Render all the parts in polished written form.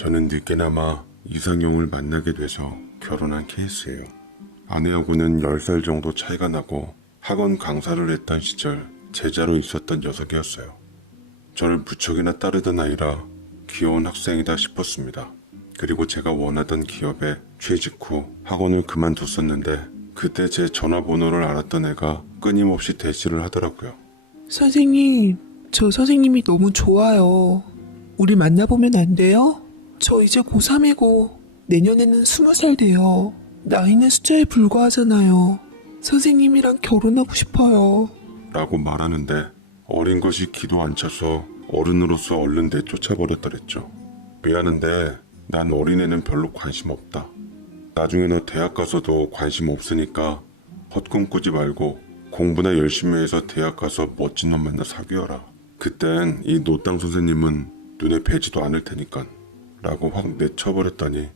저는 늦게나마 이상형을 만나게 돼서 결혼한 케이스예요. 아내하고는 10살 정도 차이가 나고 학원 강사를 했던 시절 제자로 있었던 녀석이었어요. 저를 무척이나 따르던 아이라 귀여운 학생이다 싶었습니다. 그리고 제가 원하던 기업에 취직 후 학원을 그만뒀었는데 그때 제 전화번호를 알았던 애가 끊임없이 대시를 하더라고요. 선생님, 저 선생님이 너무 좋아요. 우리 만나보면 안 돼요? 저 이제 고3이고 내년에는 20살 돼요. 나이는 숫자에 불과하잖아요. 선생님이랑 결혼하고 싶어요. 라고 말하는데 어린 것이 기도 안 차서 어른으로서 얼른 내쫓아버렸더랬죠. 미안한데 난 어린애는 별로 관심 없다. 나중에 너 대학 가서도 관심 없으니까 헛꿈 꾸지 말고 공부나 열심히 해서 대학 가서 멋진 놈 만나 사귀어라. 그땐 이 노땅 선생님은 눈에 뵈지도 않을 테니까 라고 확 내쳐버렸더니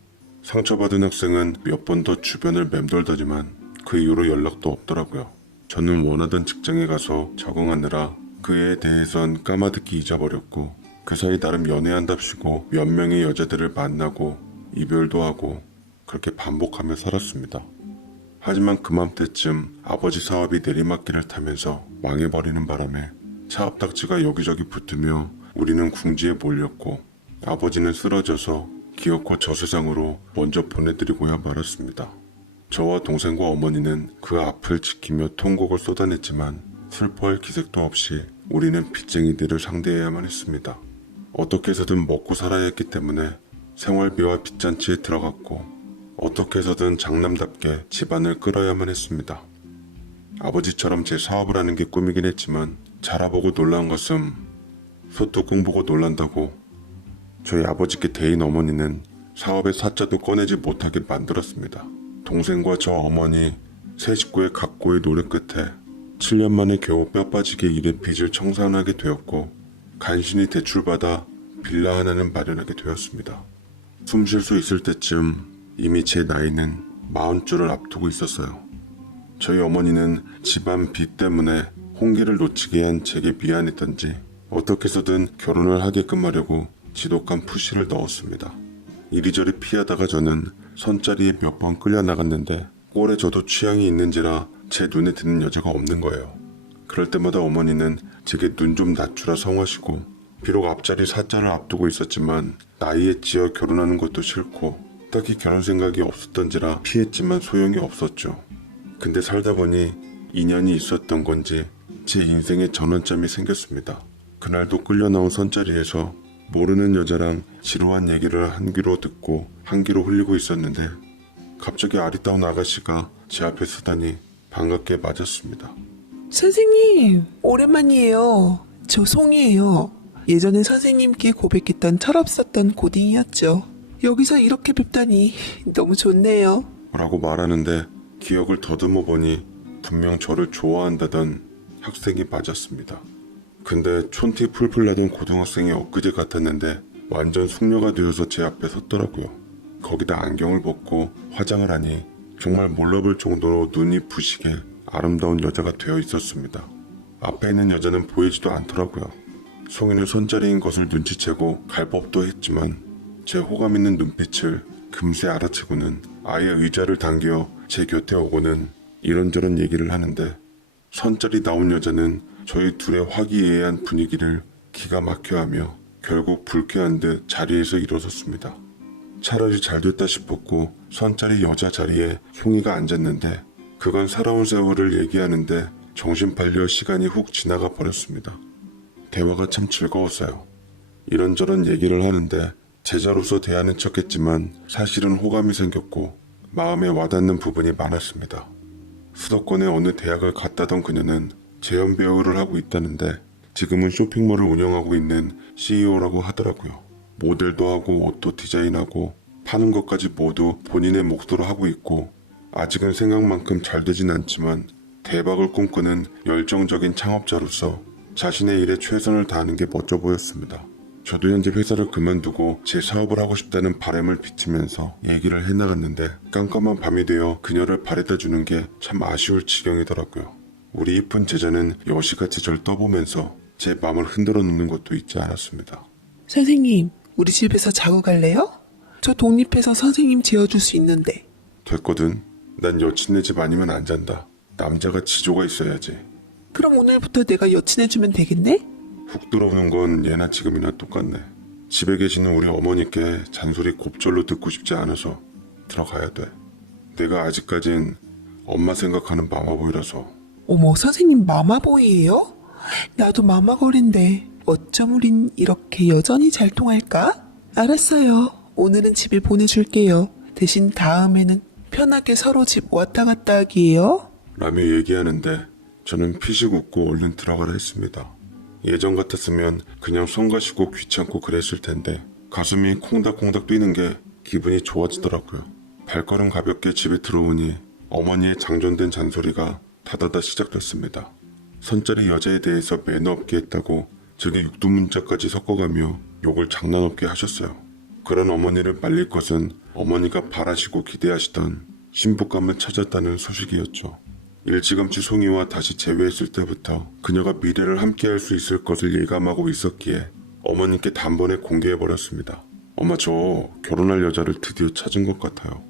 상처받은 학생은 몇 번 더 주변을 맴돌더니만 그 이후로 연락도 없더라고요. 저는 원하던 직장에 가서 적응하느라 그 애에 대해선 까마득히 잊어버렸고 그 사이 나름 연애한답시고 몇 명의 여자들을 만나고 이별도 하고 그렇게 반복하며 살았습니다. 하지만 그맘때쯤 아버지 사업이 내리막길을 타면서 망해버리는 바람에 차업딱지가 여기저기 붙으며 우리는 궁지에 몰렸고 아버지는 쓰러져서 기어코 저 세상으로 먼저 보내드리고야 말았습니다. 저와 동생과 어머니는 그 앞을 지키며 통곡을 쏟아냈지만 슬퍼할 기색도 없이 우리는 빚쟁이들을 상대해야만 했습니다. 어떻게 해서든 먹고 살아야 했기 때문에 생활비와 빚잔치에 들어갔고 어떻게 해서든 장남답게 집안을 끌어야만 했습니다. 아버지처럼 제 사업을 하는 게 꿈이긴 했지만 자라보고 놀란 것은 소뚜껑 보고 놀란다고 저희 아버지께 대인 어머니는 사업의 사자도 꺼내지 못하게 만들었습니다. 동생과 저 어머니 세 식구의 각고의 노력 끝에 7년 만에 겨우 뼈 빠지게 일의 빚을 청산하게 되었고 간신히 대출받아 빌라 하나는 마련하게 되었습니다. 숨 쉴 수 있을 때쯤 이미 제 나이는 40줄을 앞두고 있었어요. 저희 어머니는 집안 빚 때문에 홍기를 놓치게 한 제게 미안했던지 어떻게 해서든 결혼을 하게끔 하려고 지독한 푸시를 넣었습니다. 이리저리 피하다가 저는 선자리에 몇 번 끌려 나갔는데 꼴에 저도 취향이 있는지라 제 눈에 드는 여자가 없는 거예요. 그럴 때마다 어머니는 제게 눈 좀 낮추라 성하시고 비록 앞자리 사자를 앞두고 있었지만 나이에 지어 결혼하는 것도 싫고 딱히 결혼 생각이 없었던지라 피했지만 소용이 없었죠. 근데 살다 보니 인연이 있었던 건지 제 인생의 전환점이 생겼습니다. 그날도 끌려 나온 선자리에서 모르는 여자랑 지루한 얘기를 한 귀로 듣고 한 귀로 흘리고 있었는데 갑자기 아리따운 아가씨가 제 앞에 서다니 반갑게 맞았습니다. 선생님, 오랜만이에요. 저 송이에요. 예전에 선생님께 고백했던 철없었던 고딩이었죠. 여기서 이렇게 뵙다니 너무 좋네요. 라고 말하는데 기억을 더듬어 보니 분명 저를 좋아한다던 학생이 맞았습니다. 근데 촌티 풀풀 나던 고등학생이 엊그제 같았는데 완전 숙녀가 되어서 제 앞에 섰더라고요. 거기다 안경을 벗고 화장을 하니 정말 몰라볼 정도로 눈이 부시게 아름다운 여자가 되어 있었습니다. 앞에 있는 여자는 보이지도 않더라고요. 송이는 손자리인 것을 눈치채고 갈 법도 했지만 제 호감 있는 눈빛을 금세 알아채고는 아예 의자를 당겨 제 곁에 오고는 이런저런 얘기를 하는데 선자리 나온 여자는 저희 둘의 화기애애한 분위기를 기가 막혀하며 결국 불쾌한 듯 자리에서 일어섰습니다. 차라리 잘됐다 싶었고 선자리 여자 자리에 송이가 앉았는데 그건 살아온 세월을 얘기하는데 정신 팔려 시간이 훅 지나가 버렸습니다. 대화가 참 즐거웠어요. 이런저런 얘기를 하는데 제자로서 대하는 척했지만 사실은 호감이 생겼고 마음에 와닿는 부분이 많았습니다. 수도권의 어느 대학을 갔다던 그녀는 재연 배우를 하고 있다는데 지금은 쇼핑몰을 운영하고 있는 CEO라고 하더라고요. 모델도 하고 옷도 디자인하고 파는 것까지 모두 본인의 몫으로 하고 있고 아직은 생각만큼 잘 되진 않지만 대박을 꿈꾸는 열정적인 창업자로서 자신의 일에 최선을 다하는 게 멋져 보였습니다. 저도 현재 회사를 그만두고 제 사업을 하고 싶다는 바람을 비치면서 얘기를 해나갔는데 깜깜한 밤이 되어 그녀를 바래다 주는 게 참 아쉬울 지경이더라고요. 우리 이쁜 제자는 여시같이 절 떠보면서 제 마음을 흔들어 놓는 것도 잊지 않았습니다. 선생님, 우리 집에서 자고 갈래요? 저 독립해서 선생님 재워줄 수 있는데. 됐거든. 난 여친네 집 아니면 안 잔다. 남자가 지조가 있어야지. 그럼 오늘부터 내가 여친해주면 되겠네? 훅 들어오는 건 예나 지금이나 똑같네. 집에 계시는 우리 어머니께 잔소리 곱절로 듣고 싶지 않아서 들어가야 돼. 내가 아직까진 엄마 생각하는 마마보이라서. 어머, 선생님 마마보이예요? 나도 마마걸인데 어쩜 우린 이렇게 여전히 잘 통할까? 알았어요. 오늘은 집에 보내줄게요. 대신 다음에는 편하게 서로 집 왔다 갔다 하기예요. 라며 얘기하는데 저는 피식 웃고 얼른 들어가라 했습니다. 예전 같았으면 그냥 손 가시고 귀찮고 그랬을 텐데 가슴이 콩닥콩닥 뛰는 게 기분이 좋아지더라고요. 발걸음 가볍게 집에 들어오니 어머니의 장전된 잔소리가 다다다 시작됐습니다. 선짜리 여자에 대해서 매너 없게 했다고 제게 육두문자까지 섞어가며 욕을 장난 없게 하셨어요. 그런 어머니를 말릴 것은 어머니가 바라시고 기대하시던 신부감을 찾았다는 소식이었죠. 일찌감치 송이와 다시 재회했을 때부터 그녀가 미래를 함께할 수 있을 것을 예감하고 있었기에 어머니께 단번에 공개해버렸습니다. 엄마, 저 결혼할 여자를 드디어 찾은 것 같아요.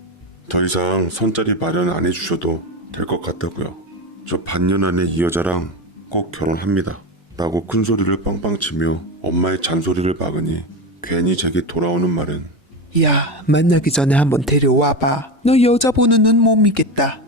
더 이상 선자리 마련 안 해주셔도 될 것 같다고요. 저 반년 안에 이 여자랑 꼭 결혼합니다. 라고 큰 소리를 빵빵 치며 엄마의 잔소리를 막으니 괜히 제게 돌아오는 말은 야, 만나기 전에 한번 데려와봐. 너 여자 보는 눈 못 믿겠다.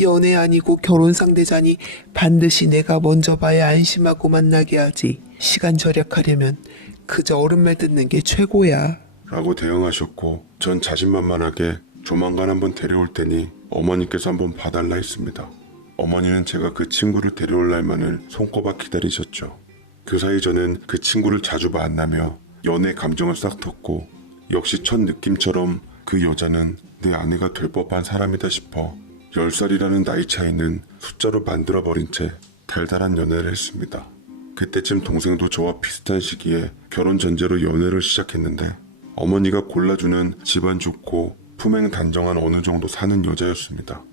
연애 아니고 결혼 상대자니 반드시 내가 먼저 봐야 안심하고 만나게 하지. 시간 절약하려면 그저 옳은 듣는 게 최고야. 라고 대응하셨고 전 자신만만하게 조만간 한번 데려올 테니 어머니께서 한번 봐달라 했습니다. 어머니는 제가 그 친구를 데려올 날만을 손꼽아 기다리셨죠. 그 사이 저는 그 친구를 자주 만나며 연애 감정을 싹 텄고 역시 첫 느낌처럼 그 여자는 내 아내가 될 법한 사람이다 싶어 10살이라는 나이 차이는 숫자로 만들어버린 채 달달한 연애를 했습니다. 그때쯤 동생도 저와 비슷한 시기에 결혼 전제로 연애를 시작했는데 어머니가 골라주는 집안 좋고 품행 단정한 어느 정도 사는 여자였습니다.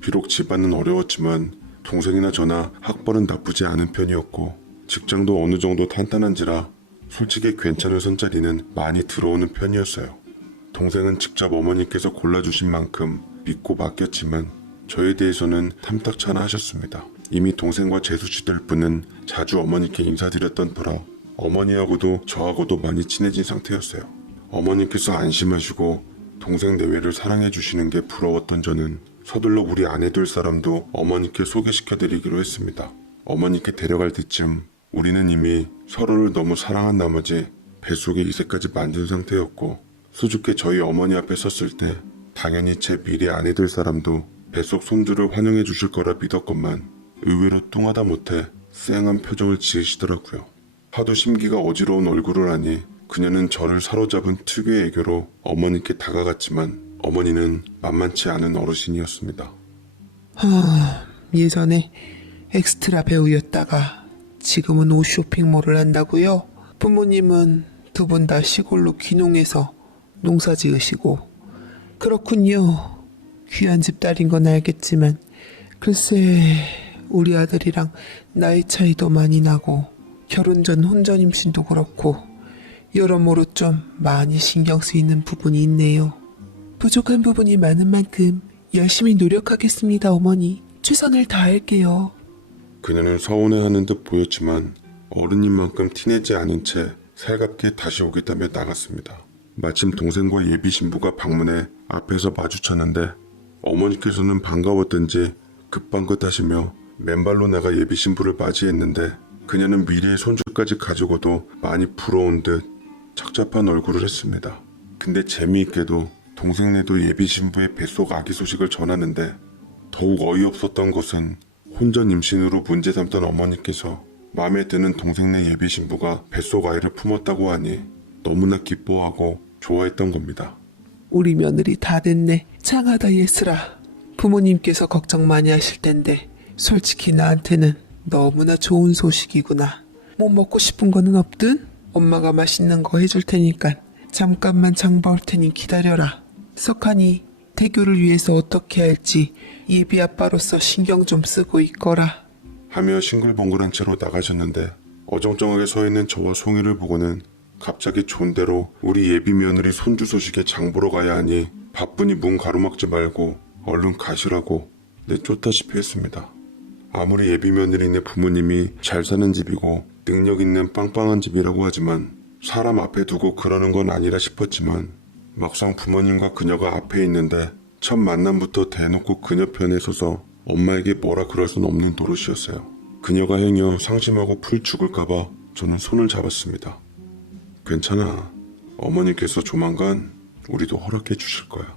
비록 집안은 어려웠지만 동생이나 저나 학벌은 나쁘지 않은 편이었고 직장도 어느 정도 탄탄한지라 솔직히 괜찮은 손자리는 많이 들어오는 편이었어요. 동생은 직접 어머니께서 골라주신 만큼 믿고 맡겼지만 저에 대해서는 탐탁찮아 하셨습니다. 이미 동생과 재수씨들 분은 자주 어머니께 인사드렸던 터라 어머니하고도 저하고도 많이 친해진 상태였어요. 어머니께서 안심하시고 동생 내외를 사랑해 주시는 게 부러웠던 저는 서둘러 우리 아내 될 사람도 어머니께 소개시켜드리기로 했습니다. 어머니께 데려갈 때쯤 우리는 이미 서로를 너무 사랑한 나머지 뱃속에 이새까지 만든 상태였고 수줍게 저희 어머니 앞에 섰을 때 당연히 제 미래 아내 될 사람도 뱃속 손주를 환영해 주실 거라 믿었건만 의외로 뚱하다 못해 쌩한 표정을 지으시더라고요. 하도 심기가 어지러운 얼굴을 하니 그녀는 저를 사로잡은 특유의 애교로 어머니께 다가갔지만 어머니는 만만치 않은 어르신이었습니다. 예전에 엑스트라 배우였다가 지금은 옷 쇼핑몰을 한다고요? 부모님은 두 분 다 시골로 귀농해서 농사 지으시고. 그렇군요. 귀한 집 딸인 건 알겠지만 글쎄 우리 아들이랑 나이 차이도 많이 나고 결혼 전 혼전 임신도 그렇고 여러모로 좀 많이 신경 쓰이는 부분이 있네요. 부족한 부분이 많은 만큼 열심히 노력하겠습니다, 어머니. 최선을 다할게요. 그녀는 서운해하는 듯 보였지만 어른인 만큼 티내지 않은 채 살갑게 다시 오겠다며 나갔습니다. 마침 동생과 예비 신부가 방문해 앞에서 마주쳤는데 어머니께서는 반가웠던지 급방긋하시며 맨발로 나가 예비 신부를 맞이했는데 그녀는 미래의 손주까지 가지고도 많이 부러운 듯 착잡한 얼굴을 했습니다. 근데 재미있게도 동생네도 예비 신부의 뱃속 아기 소식을 전하는데 더욱 어이없었던 것은 혼전 임신으로 문제 삼던 어머니께서 마음에 드는 동생네 예비 신부가 뱃속 아이를 품었다고 하니 너무나 기뻐하고 좋아했던 겁니다. 우리 며느리 다 됐네. 장하다 예슬아. 부모님께서 걱정 많이 하실 텐데 솔직히 나한테는 너무나 좋은 소식이구나. 뭐 먹고 싶은 거는 없든 엄마가 맛있는 거 해줄 테니까 잠깐만 장 볼 테니 기다려라. 석하니 태교를 위해서 어떻게 할지 예비 아빠로서 신경 좀 쓰고 있거라. 하며 싱글벙글한 채로 나가셨는데 어정쩡하게 서 있는 저와 송이를 보고는 갑자기 존대로 우리 예비 며느리 손주 소식에 장 보러 가야 하니 바쁘니 문 가로막지 말고 얼른 가시라고 내쫓다시피 했습니다. 아무리 예비 며느리네 부모님이 잘 사는 집이고 능력 있는 빵빵한 집이라고 하지만 사람 앞에 두고 그러는 건 아니라 싶었지만 막상 부모님과 그녀가 앞에 있는데 첫 만남부터 대놓고 그녀 편에 서서 엄마에게 뭐라 그럴 순 없는 노릇이었어요. 그녀가 행여 상심하고 풀 죽을까봐 저는 손을 잡았습니다. 괜찮아. 어머니께서 조만간 우리도 허락해 주실 거야.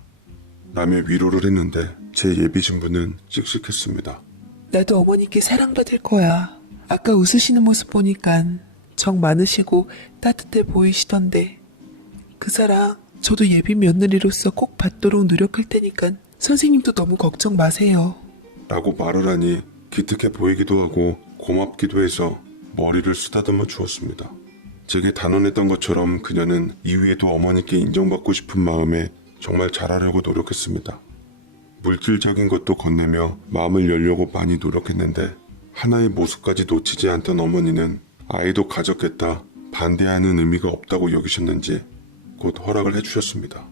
라며 위로를 했는데 제 예비 신부는 씩씩했습니다. 나도 어머니께 사랑받을 거야. 아까 웃으시는 모습 보니까 정 많으시고 따뜻해 보이시던데. 그 사랑 저도 예비 며느리로서 꼭 받도록 노력할 테니까 선생님도 너무 걱정 마세요. 라고 말을 하니 기특해 보이기도 하고 고맙기도 해서 머리를 쓰다듬어 주었습니다. 제게 단언했던 것처럼 그녀는 이후에도 어머니께 인정받고 싶은 마음에 정말 잘하려고 노력했습니다. 물질적인 것도 건네며 마음을 열려고 많이 노력했는데 하나의 모습까지 놓치지 않던 어머니는 아이도 가졌겠다 반대하는 의미가 없다고 여기셨는지 곧 허락을 해주셨습니다.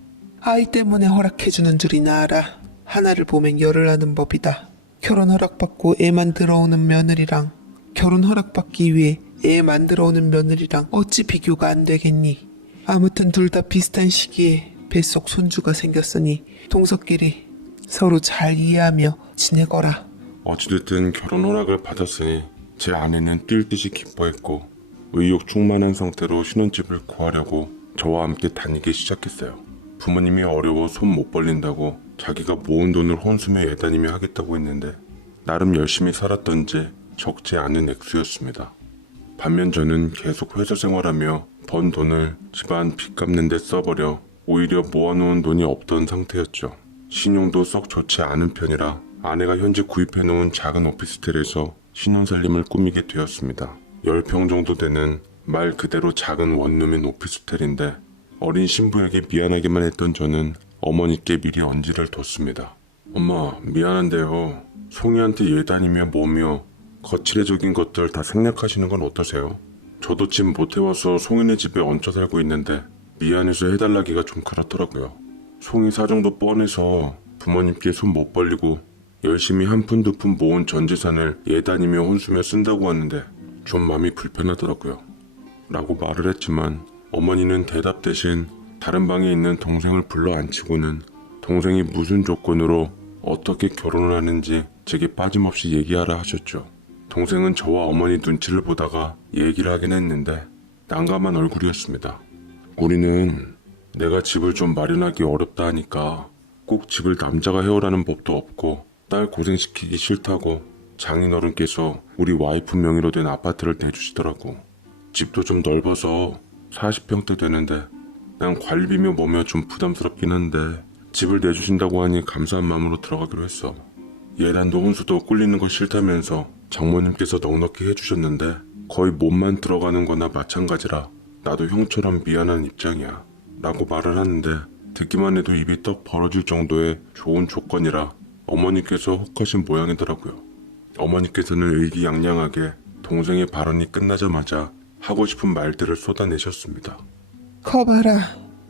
아이 때문에 허락해주는 줄이나 알아. 하나를 보면 열을 하는 법이다. 결혼 허락받고 애 만들어 오는 며느리랑 결혼 허락받기 위해 애 만들어 오는 며느리랑 어찌 비교가 안 되겠니? 아무튼 둘 다 비슷한 시기에 뱃속 손주가 생겼으니 동서끼리 서로 잘 이해하며 지내거라. 어찌됐든 결혼 허락을 받았으니 제 아내는 뛸 듯이 기뻐했고 의욕 충만한 상태로 신혼집을 구하려고 저와 함께 다니기 시작했어요. 부모님이 어려워 손 못 벌린다고 자기가 모은 돈을 혼수며 예다니며 하겠다고 했는데 나름 열심히 살았던지 적지 않은 액수였습니다. 반면 저는 계속 회사 생활하며 번 돈을 집안 빚 갚는 데 써버려 오히려 모아놓은 돈이 없던 상태였죠. 신용도 썩 좋지 않은 편이라 아내가 현재 구입해놓은 작은 오피스텔에서 신혼살림을 꾸미게 되었습니다. 10평 정도 되는 말 그대로 작은 원룸인 오피스텔인데 어린 신부에게 미안하기만 했던 저는 어머니께 미리 언지를 뒀습니다. 엄마 미안한데요. 송이한테 예다니며 뭐며 거칠애적인 것들 다 생략하시는 건 어떠세요? 저도 집 못해와서 송이네 집에 얹혀 살고 있는데 미안해서 해달라기가 좀 그렇더라고요. 송이 사정도 뻔해서 부모님께 손 못 벌리고 열심히 한 푼 두 푼 모은 전 재산을 예다니며 혼수며 쓴다고 하는데 좀 마음이 불편하더라고요. 라고 말을 했지만 어머니는 대답 대신 다른 방에 있는 동생을 불러 앉히고는 동생이 무슨 조건으로 어떻게 결혼을 하는지 제게 빠짐없이 얘기하라 하셨죠. 동생은 저와 어머니 눈치를 보다가 얘기를 하긴 했는데 난감한 얼굴이었습니다. 우리는 내가 집을 좀 마련하기 어렵다 하니까 꼭 집을 남자가 해오라는 법도 없고 딸 고생시키기 싫다고 장인어른께서 우리 와이프 명의로 된 아파트를 내주시더라고. 집도 좀 넓어서 40평대 되는데 난 관리비며 뭐며 좀 부담스럽긴 한데 집을 내주신다고 하니 감사한 마음으로 들어가기로 했어. 예단도 혼수도 꿀리는 거 싫다면서 장모님께서 넉넉히 해주셨는데 거의 몸만 들어가는 거나 마찬가지라 나도 형처럼 미안한 입장이야 라고 말을 하는데 듣기만 해도 입이 떡 벌어질 정도의 좋은 조건이라 어머니께서 혹하신 모양이더라고요. 어머니께서는 의기양양하게 동생의 발언이 끝나자마자 하고 싶은 말들을 쏟아내셨습니다. 커봐라.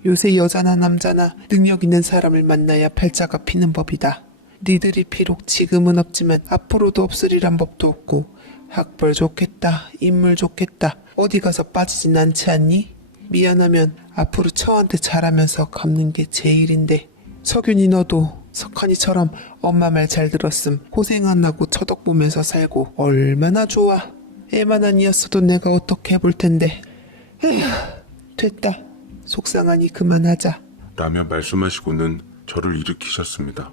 요새 여자나 남자나 능력 있는 사람을 만나야 팔자가 피는 법이다. 니들이 비록 지금은 없지만 앞으로도 없으리란 법도 없고 학벌 좋겠다, 인물 좋겠다, 어디 가서 빠지진 않지 않니? 미안하면 앞으로 처한테 잘하면서 갚는 게 제일인데 석윤이 너도 석한이처럼 엄마 말 잘 들었음 고생 안 하고 처덕 보면서 살고 얼마나 좋아. 애만 아니었어도 내가 어떻게 해볼 텐데. 에휴, 됐다. 속상하니 그만하자. 라며 말씀하시고는 저를 일으키셨습니다.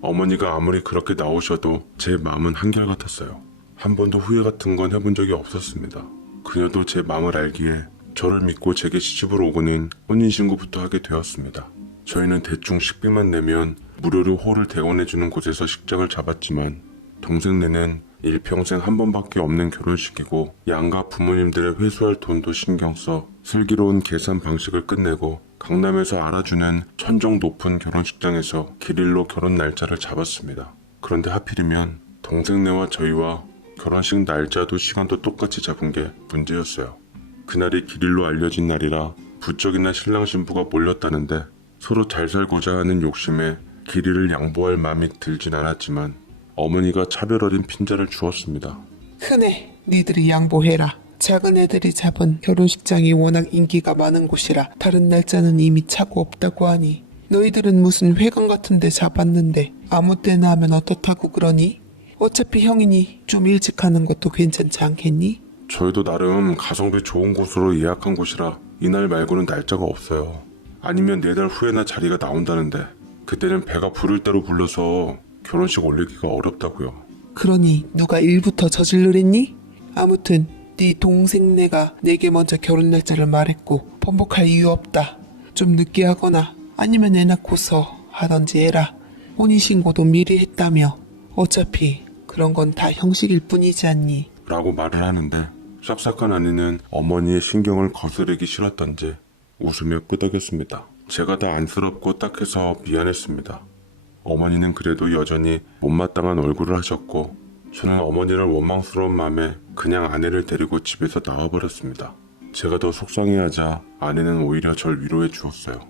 어머니가 아무리 그렇게 나오셔도 제 마음은 한결같았어요. 한 번도 후회 같은 건 해본 적이 없었습니다. 그녀도 제 마음을 알기에 저를 믿고 제게 시집을 오고는 혼인신고부터 하게 되었습니다. 저희는 대충 식비만 내면 무료로 홀을 대원해주는 곳에서 식장을 잡았지만 동생네는 일평생 한 번밖에 없는 결혼식이고 양가 부모님들의 회수할 돈도 신경 써 슬기로운 계산 방식을 끝내고 강남에서 알아주는 천정 높은 결혼식장에서 길일로 결혼 날짜를 잡았습니다. 그런데 하필이면 동생네와 저희와 결혼식 날짜도 시간도 똑같이 잡은 게 문제였어요. 그날이 기일로 알려진 날이라 부쩍이나 신랑 신부가 몰렸다는데 서로 잘 살고자 하는 욕심에 기일을 양보할 마음이 들진 않았지만 어머니가 차별 어린 핀잔을 주었습니다. 큰애, 니들이 양보해라. 작은 애들이 잡은 결혼식장이 워낙 인기가 많은 곳이라 다른 날짜는 이미 차고 없다고 하니 너희들은 무슨 회관 같은 데 잡았는데 아무 때나 하면 어떻다고 그러니? 어차피 형이니 좀 일찍 하는 것도 괜찮지 않겠니? 저희도 나름 가성비 좋은 곳으로 예약한 곳이라 이날 말고는 날짜가 없어요. 아니면 4달 후에나 자리가 나온다는데 그때는 배가 부를 대로 불러서 결혼식 올리기가 어렵다고요. 그러니 누가 일부터 저질르랬니? 아무튼 네 동생네가 내게 먼저 결혼 날짜를 말했고 번복할 이유 없다. 좀 늦게 하거나 아니면 애 낳고서 하던지 해라. 혼인신고도 미리 했다며. 어차피 그런 건 다 형식일 뿐이지 않니? 라고 말을 하는데 싹싹한 아내는 어머니의 신경을 거스르기 싫었던지 웃으며 끄덕였습니다. 제가 다 안쓰럽고 딱해서 미안했습니다. 어머니는 그래도 여전히 못마땅한 얼굴을 하셨고 저는 어머니를 원망스러운 마음에 그냥 아내를 데리고 집에서 나와버렸습니다. 제가 더 속상해하자 아내는 오히려 절 위로해 주었어요.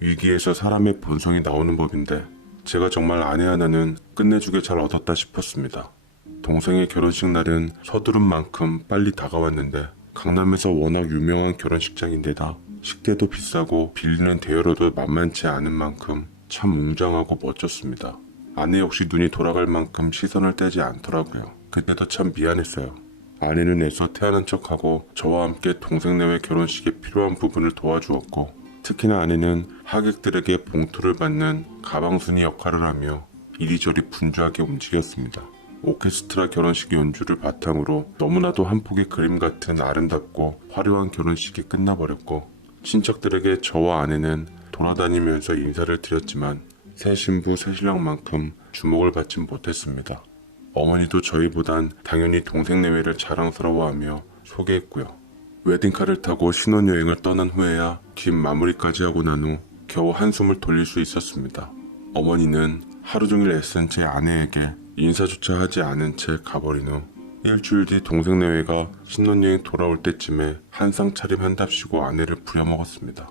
위기에서 사람의 본성이 나오는 법인데 제가 정말 아내 하나는 끝내주게 잘 얻었다 싶었습니다. 동생의 결혼식 날은 서두른 만큼 빨리 다가왔는데 강남에서 워낙 유명한 결혼식장인데다 식대도 비싸고 빌리는 대여료도 만만치 않은 만큼 참 웅장하고 멋졌습니다. 아내 역시 눈이 돌아갈 만큼 시선을 떼지 않더라고요. 그때도 참 미안했어요. 아내는 애써 태어난 척하고 저와 함께 동생네의 결혼식에 필요한 부분을 도와주었고 특히나 아내는 하객들에게 봉투를 받는 가방순이 역할을 하며 이리저리 분주하게 움직였습니다. 오케스트라 결혼식 연주를 바탕으로 너무나도 한 폭의 그림 같은 아름답고 화려한 결혼식이 끝나버렸고 친척들에게 저와 아내는 돌아다니면서 인사를 드렸지만 새 신부 새 신랑만큼 주목을 받진 못했습니다. 어머니도 저희보단 당연히 동생 내외를 자랑스러워하며 소개했고요. 웨딩카를 타고 신혼여행을 떠난 후에야 긴 마무리까지 하고 난 후 겨우 한숨을 돌릴 수 있었습니다. 어머니는 하루 종일 애쓴 제 아내에게 인사조차 하지 않은 채 가버린 후 일주일 뒤 동생 내외가 신혼여행 돌아올 때쯤에 한상 차림한답시고 아내를 부려먹었습니다.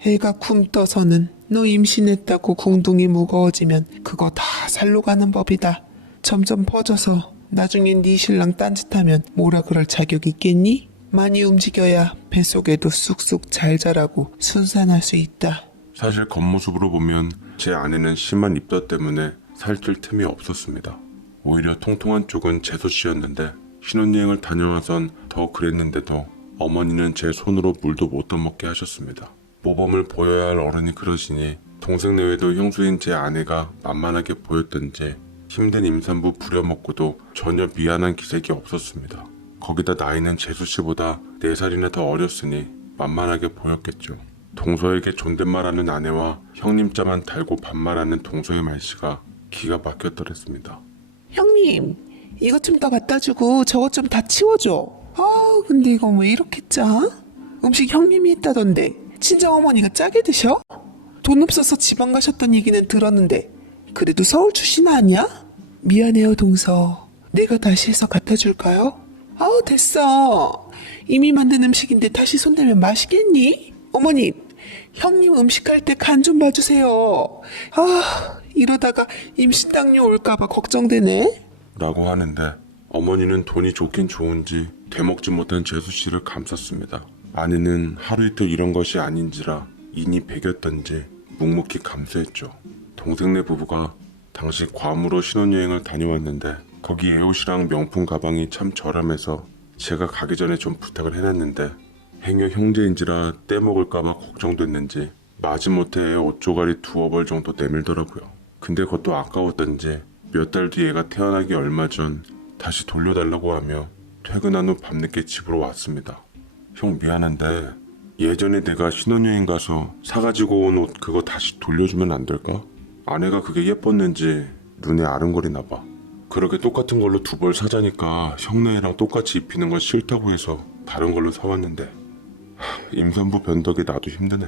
해가 쿰 떠서는 너 임신했다고 궁둥이 무거워지면 그거 다 살로 가는 법이다. 점점 퍼져서 나중엔 네 신랑 딴짓하면 뭐라 그럴 자격 있겠니? 많이 움직여야 뱃속에도 쑥쑥 잘 자라고 순산할 수 있다. 사실 겉모습으로 보면 제 아내는 심한 입덧 때문에 살찔 틈이 없었습니다. 오히려 통통한 쪽은 재수 씨였는데 신혼여행을 다녀와선 더 그랬는데도 어머니는 제 손으로 물도 못 떠먹게 하셨습니다. 모범을 보여야 할 어른이 그러시니 동생 내외도 형수인 제 아내가 만만하게 보였던지 힘든 임산부 부려먹고도 전혀 미안한 기색이 없었습니다. 거기다 나이는 재수 씨보다 4살이나 더 어렸으니 만만하게 보였겠죠. 동서에게 존댓말하는 아내와 형님자만 달고 반말하는 동서의 말씨가 기가 막혔더랬습니다. 형님, 이것 좀 더 갖다 주고 저것 좀 다 치워줘. 근데 이거 왜 이렇게 짜? 음식 형님이 했다던데 친정어머니가 짜게 드셔? 돈 없어서 지방 가셨던 얘기는 들었는데 그래도 서울 출신 아니야? 미안해요 동서. 내가 다시 해서 갖다 줄까요? 됐어. 이미 만든 음식인데 다시 손대면 맛있겠니? 어머니, 형님 음식할 때 간 좀 봐주세요. 이러다가 임신당뇨 올까봐 걱정되네. 라고 하는데 어머니는 돈이 좋긴 좋은지 되먹지 못한 재수씨를 감쌌습니다. 아내는 하루 이틀 이런 것이 아닌지라 인이 배겼던지 묵묵히 감수했죠. 동생네 부부가 당시 괌으로 신혼여행을 다녀왔는데 거기 애옷이랑 명품 가방이 참 저렴해서 제가 가기 전에 좀 부탁을 해놨는데 행여 형제인지라 떼먹을까봐 걱정됐는지 마지못해 옷 조가리 2벌 정도 내밀더라고요. 근데 그것도 아까웠던지 몇 달 뒤 애가 태어나기 얼마 전 다시 돌려달라고 하며 퇴근한 후 밤늦게 집으로 왔습니다. 형 미안한데 예전에 내가 신혼여행 가서 사가지고 온 옷 그거 다시 돌려주면 안 될까? 아내가 그게 예뻤는지 눈에 아른거리나 봐. 그렇게 똑같은 걸로 2벌 사자니까 형네랑 똑같이 입히는 건 싫다고 해서 다른 걸로 사왔는데 임산부 변덕에 나도 힘드네.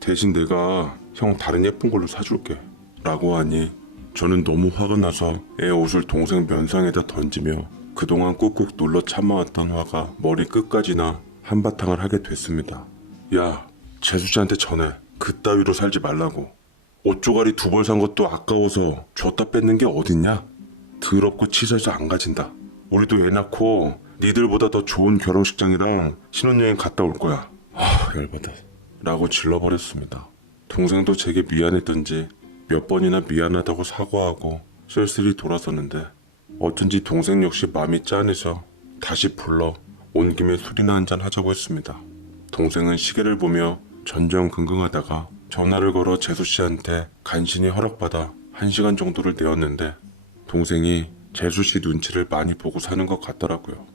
대신 내가 형 다른 예쁜 걸로 사줄게 라고 하니 저는 너무 화가 나서 애 옷을 동생 면상에다 던지며 그동안 꾹꾹 눌러 참아왔던 화가 머리 끝까지나 한바탕을 하게 됐습니다. 야, 재수 씨한테 전해. 그따위로 살지 말라고. 옷조가리 2벌 산 것도 아까워서 줬다 뺏는 게 어딨냐? 더럽고 치사해서 안 가진다. 우리도 애 낳고 니들보다 더 좋은 결혼식장이랑 신혼여행 갔다 올 거야. 열받아. 라고 질러버렸습니다. 동생도 제게 미안했던지 몇 번이나 미안하다고 사과하고 쓸쓸히 돌아섰는데 어쩐지 동생 역시 마음이 짠해서 다시 불러 온 김에 술이나 한잔 하자고 했습니다. 동생은 시계를 보며 전전긍긍하다가 전화를 걸어 재수씨한테 간신히 허락받아 1시간 정도를 내었는데 동생이 재수씨 눈치를 많이 보고 사는 것 같더라고요.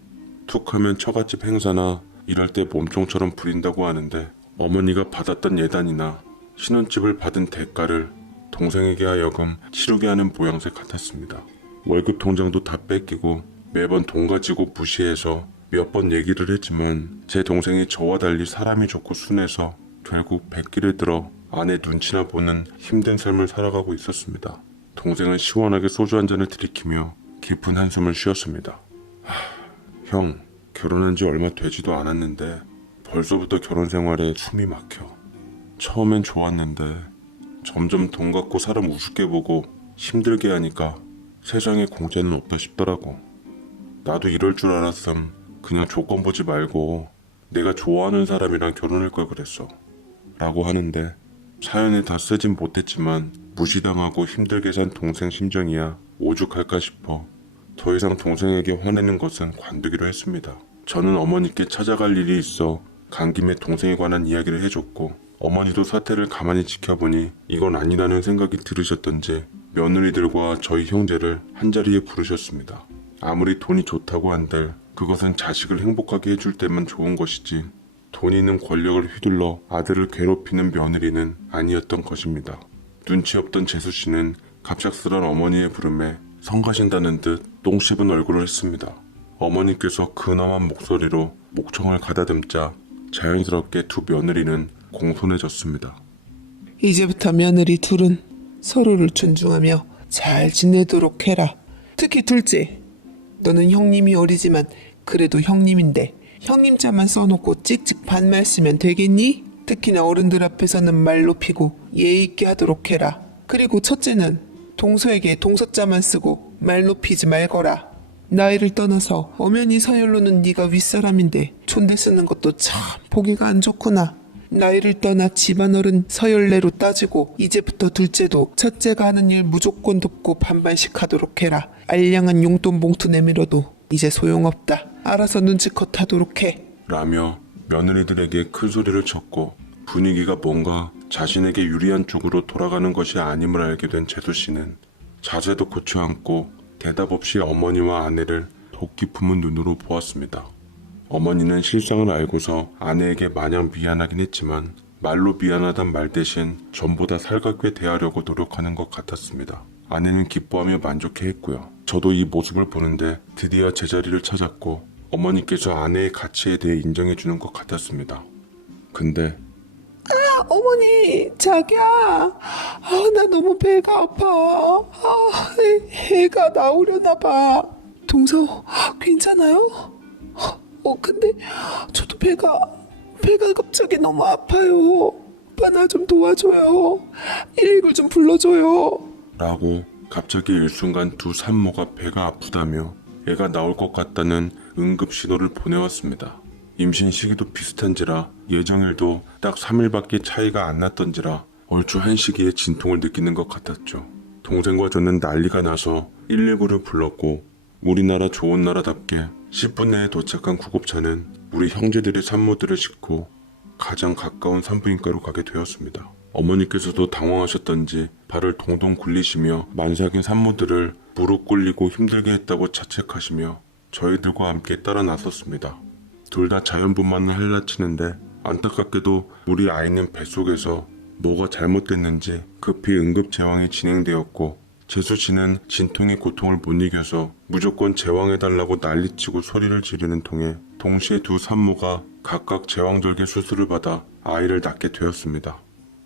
툭하면 처갓집 행사나 이럴 때 몸종처럼 부린다고 하는데 어머니가 받았던 예단이나 신혼집을 받은 대가를 동생에게 하여금 치르게 하는 모양새 같았습니다. 월급 통장도 다 뺏기고 매번 돈 가지고 무시해서 몇 번 얘기를 했지만 제 동생이 저와 달리 사람이 좋고 순해서 결국 백길에 들어 아내 눈치나 보는 힘든 삶을 살아가고 있었습니다. 동생은 시원하게 소주 한 잔을 들이키며 깊은 한숨을 쉬었습니다. 형, 결혼한 지 얼마 되지도 않았는데 벌써부터 결혼 생활에 숨이 막혀. 처음엔 좋았는데 점점 돈 갖고 사람 우습게 보고 힘들게 하니까 세상에 공짜는 없다 싶더라고. 나도 이럴 줄 알았음 그냥 조건 보지 말고 내가 좋아하는 사람이랑 결혼할 걸 그랬어. 라고 하는데 사연에 다 쓰진 못했지만 무시당하고 힘들게 산 동생 심정이야 오죽할까 싶어 더 이상 동생에게 화내는 것은 관두기로 했습니다. 저는 어머니께 찾아갈 일이 있어 간 김에 동생에 관한 이야기를 해줬고 어머니도 사태를 가만히 지켜보니 이건 아니라는 생각이 들으셨던지 며느리들과 저희 형제를 한자리에 부르셨습니다. 아무리 돈이 좋다고 한들 그것은 자식을 행복하게 해줄 때만 좋은 것이지 돈 있는 권력을 휘둘러 아들을 괴롭히는 며느리는 아니었던 것입니다. 눈치 없던 재수씨는 갑작스런 어머니의 부름에 성가신다는 듯 똥 씹은 얼굴을 했습니다. 어머니께서 근엄한 목소리로 목청을 가다듬자 자연스럽게 두 며느리는 공손해졌습니다. 이제부터 며느리 둘은 서로를 존중하며 잘 지내도록 해라. 특히 둘째, 너는 형님이 어리지만 그래도 형님인데 형님 자만 써놓고 찍찍 반말 쓰면 되겠니? 특히나 어른들 앞에서는 말 높이고 예의 있게 하도록 해라. 그리고 첫째는 동서에게 동서자만 쓰고 말 높이지 말거라. 나이를 떠나서 엄연히 서열로는 네가 윗사람인데 존대 쓰는 것도 참 보기가 안 좋구나. 나이를 떠나 집안어른 서열내로 따지고 이제부터 둘째도 첫째가 하는 일 무조건 돕고 반반씩 하도록 해라. 알량한 용돈 봉투 내밀어도 이제 소용없다. 알아서 눈치껏 하도록 해. 라며 며느리들에게 큰 소리를 쳤고 분위기가 뭔가 자신에게 유리한 쪽으로 돌아가는 것이 아님을 알게 된 재수씨는 자세도 고쳐 앉고 대답 없이 어머니와 아내를 도끼 품은 눈으로 보았습니다. 어머니는 실상을 알고서 아내에게 마냥 미안하긴 했지만 말로 미안하단 말 대신 전보다 살갑게 대하려고 노력하는 것 같았습니다. 아내는 기뻐하며 만족해했고요. 저도 이 모습을 보는데 드디어 제자리를 찾았고 어머니께서 아내의 가치에 대해 인정해주는 것 같았습니다. 근데 어머니, 자기야. 나 너무 배가 아파. 애가 나오려나 봐. 동서, 괜찮아요? 근데 저도 배가 갑자기 너무 아파요. 오빠 나 좀 도와줘요. 119 좀 불러줘요. 라고 갑자기 일순간 두 산모가 배가 아프다며 애가 나올 것 같다는 응급 신호를 보내왔습니다. 임신 시기도 비슷한지라 예정일도 딱 3일밖에 차이가 안 났던지라 얼추 한 시기에 진통을 느끼는 것 같았죠. 동생과 저는 난리가 나서 119를 불렀고 우리나라 좋은 나라답게 10분 내에 도착한 구급차는 우리 형제들의 산모들을 싣고 가장 가까운 산부인과로 가게 되었습니다. 어머니께서도 당황하셨던지 발을 동동 굴리시며 만삭인 산모들을 무릎 꿇리고 힘들게 했다고 자책하시며 저희들과 함께 따라 나섰습니다. 둘 다 자연분만을 할라치는데 안타깝게도 우리 아이는 뱃속에서 뭐가 잘못됐는지 급히 응급제왕이 진행되었고 재수씨는 진통의 고통을 못 이겨서 무조건 제왕해달라고 난리치고 소리를 지르는 통에 동시에 두 산모가 각각 제왕절개 수술을 받아 아이를 낳게 되었습니다.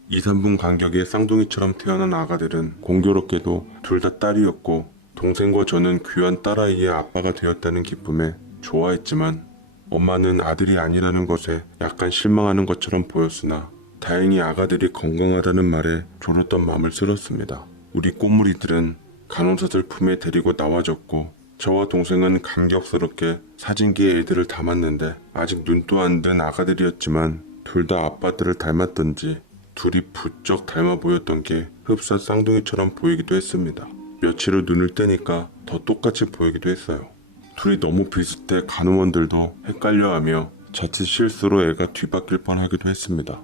2, 3분 간격의 쌍둥이처럼 태어난 아가들은 공교롭게도 둘 다 딸이었고 동생과 저는 귀한 딸아이의 아빠가 되었다는 기쁨에 좋아했지만 엄마는 아들이 아니라는 것에 약간 실망하는 것처럼 보였으나 다행히 아가들이 건강하다는 말에 졸였던 마음을 쓸었습니다. 우리 꼬물이들은 간호사들 품에 데리고 나와줬고 저와 동생은 감격스럽게 사진기에 애들을 담았는데 아직 눈도 안 든 아가들이었지만 둘 다 아빠들을 닮았던지 둘이 부쩍 닮아 보였던 게 흡사 쌍둥이처럼 보이기도 했습니다. 며칠 후 눈을 떼니까 더 똑같이 보이기도 했어요. 둘이 너무 비슷해 간호원들도 헷갈려하며 자칫 실수로 애가 뒤바뀔 뻔하기도 했습니다.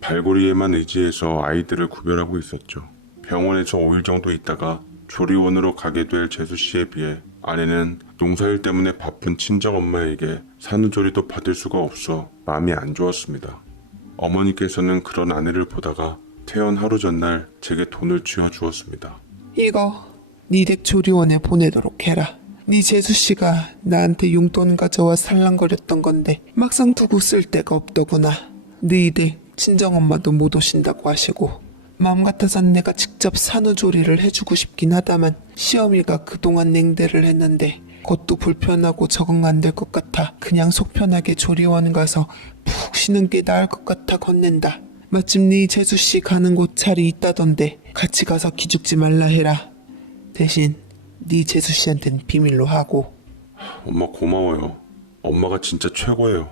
발골이에만 의지해서 아이들을 구별하고 있었죠. 병원에서 5일 정도 있다가 조리원으로 가게 될 재수씨에 비해 아내는 농사일 때문에 바쁜 친정엄마에게 산후조리도 받을 수가 없어 마음이 안 좋았습니다. 어머니께서는 그런 아내를 보다가 퇴원 하루 전날 제게 돈을 쥐어주었습니다. 이거 네 댁 조리원에 보내도록 해라. 네 재수씨가 나한테 용돈 가져와 살랑거렸던 건데 막상 두고 쓸 데가 없더구나. 네 댁 친정엄마도 못 오신다고 하시고 마음 같아선 내가 직접 산후조리를 해주고 싶긴 하다만 시어미가 그동안 냉대를 했는데 그것도 불편하고 적응 안 될 것 같아 그냥 속편하게 조리원 가서 푹 쉬는 게 나을 것 같아 건넨다. 마침 네 재수씨 가는 곳 자리 있다던데 같이 가서 기죽지 말라 해라. 대신 네 재수씨한테는 비밀로 하고. 엄마 고마워요. 엄마가 진짜 최고예요.